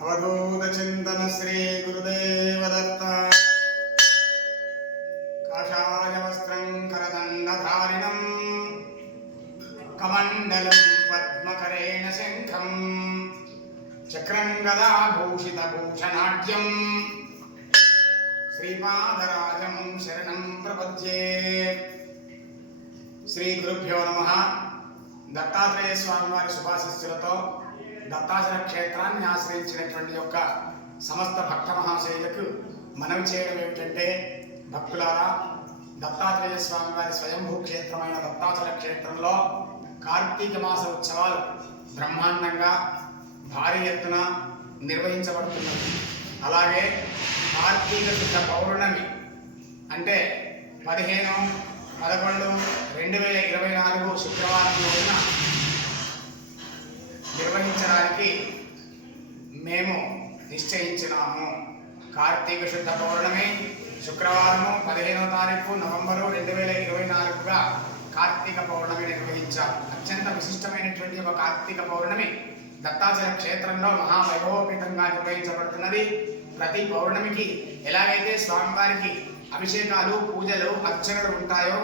అవధూత చింతన శ్రీ గురుదేవదత్త కాషాయ వస్త్రం కరదండధారిణం కమండలం పద్మకరేణ శంఖం చక్రం గదాభూషిత భూషణాఢ్యం శ్రీపాదరాజం శరణం ప్రపద్యే శ్రీ గురుభ్యో నమ దత్తాత్రేయ స్వామి వారి శుభాశిస్సులతో దత్తాచల క్షేత్రాన్ని ఆశ్రయించినటువంటి యొక్క సమస్త భక్త మహాశైలకు మనవి చేయడం ఏమిటంటే భక్తులారా దత్తాత్రేయ స్వామి వారి స్వయంభూ క్షేత్రమైన దత్తాచల క్షేత్రంలో కార్తీక మాస ఉత్సవాలు బ్రహ్మాండంగా భారీ ఎత్తున నిర్వహించబడుతున్నది అలాగే కార్తీక శుద్ధ పౌర్ణమి అంటే పదిహేను పదకొండు రెండు వేల ఇరవై నాలుగు శుక్రవారం రోజున నిర్వహించడానికి మేము నిశ్చయించినాము. కార్తీక శుద్ధ పౌర్ణమి శుక్రవారము పదిహేనవ తారీఖు నవంబరు రెండు వేల ఇరవై నాలుగుగా కార్తీక పౌర్ణమి నిర్వహించాం. అత్యంత విశిష్టమైనటువంటి ఒక కార్తీక పౌర్ణమి దత్తాచల క్షేత్రంలో మహావైభవపీఠంగా నిర్వహించబడుతున్నది. ప్రతి పౌర్ణమికి ఎలాగైతే స్వామివారికి అభిషేకాలు పూజలు అర్చనలు ఉంటాయో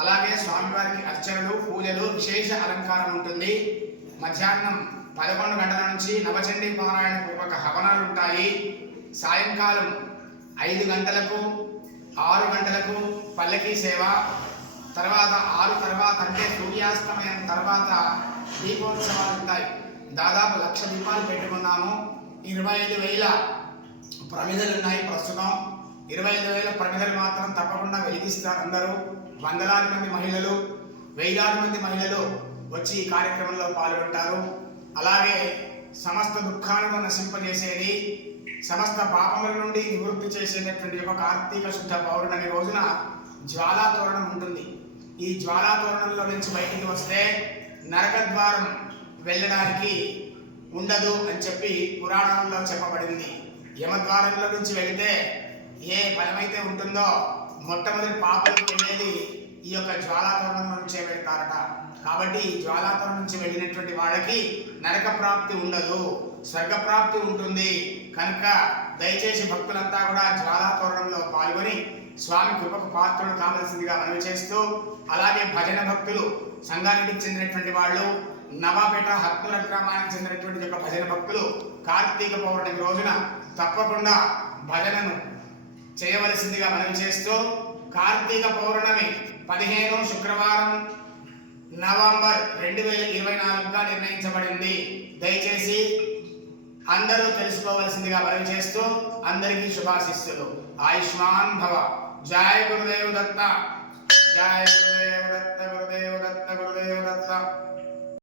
అలాగే స్వామివారికి అర్చనలు పూజలు విశేష అలంకారం ఉంటుంది. మధ్యాహ్నం పదకొండు గంటల నుంచి నవచండీ పారాయణ పూర్వక హవనాలు ఉంటాయి సాయంకాలం ఐదు గంటలకు ఆరు గంటలకు పల్లకీ సేవ. తర్వాత ఆరు తర్వాత అంటే సూర్యాస్తమయం తర్వాత దీపోత్సవాలు ఉంటాయి దాదాపు లక్ష దీపాలు పెట్టుకున్నాము. ఇరవై ఐదు వేల ప్రమిదలు ఉన్నాయి ప్రస్తుతం. ఇరవై ఐదు వేల ప్రమిదలు మాత్రం తప్పకుండా వెలిగిస్తారు అందరూ. వందలాది మంది మహిళలు వేలాది మంది మహిళలు వచ్చి ఈ కార్యక్రమంలో పాల్గొంటారు. అలాగే సమస్త దుఃఖాలను నశింపజేసేది సమస్త పాపముల నుండి నివృత్తి చేసేటటువంటి ఒక కార్తీక శుద్ధ పౌర్ణమి రోజున జ్వాలాతోరణం ఉంటుంది. ఈ జ్వాలాతోరణంలో నుంచి బయటికి వస్తే నరక ద్వారం వెళ్ళడానికి ఉండదు అని చెప్పి పురాణంలో చెప్పబడింది. యమద్వారంలో నుంచి వెళితే ఏ ఫలమైతే ఉంటుందో మొట్టమొదటి పాపలు వెళ్ళేది ఈ యొక్క జ్వాలాతరణం నుంచే వెళ్తారట కాబట్టి ఈ జ్వాలాతరణం నుంచి వెళ్ళినటువంటి వాళ్ళకి నరక ప్రాప్తి ఉండదు. స్వర్గ ప్రాప్తి ఉంటుంది. కనుక దయచేసి భక్తులంతా కూడా జ్వాలాతోరణంలో పాల్గొని స్వామి కృపకు పాత్రలు కావలసిందిగా మనవి చేస్తూ అలాగే భజన భక్తులు సంఘానికి చెందినటువంటి వాళ్ళు నవాపేట హత్తుల గ్రామానికి చెందినటువంటి యొక్క భజన భక్తులు కార్తీక పౌర్ణమి రోజున తప్పకుండా భజనను చేయవలసిందిగా మనవి చేస్తూ కార్తీక పౌర్ణమి పదిహేను శుక్రవారం నవంబర్ రెండు వేల ఇరవై నాలుగుగా నిర్ణయించబడింది. దయచేసి అందరూ తెలుసుకోవలసిందిగా మనం చేస్తూ అందరికీ శుభాశిస్సులు. ఆయుష్మాన్ భవ. జయ గురుదేవ దత్త. జయ గురుదేవ దత్త గురుదేవ దత్త గురుదేవ దత్త.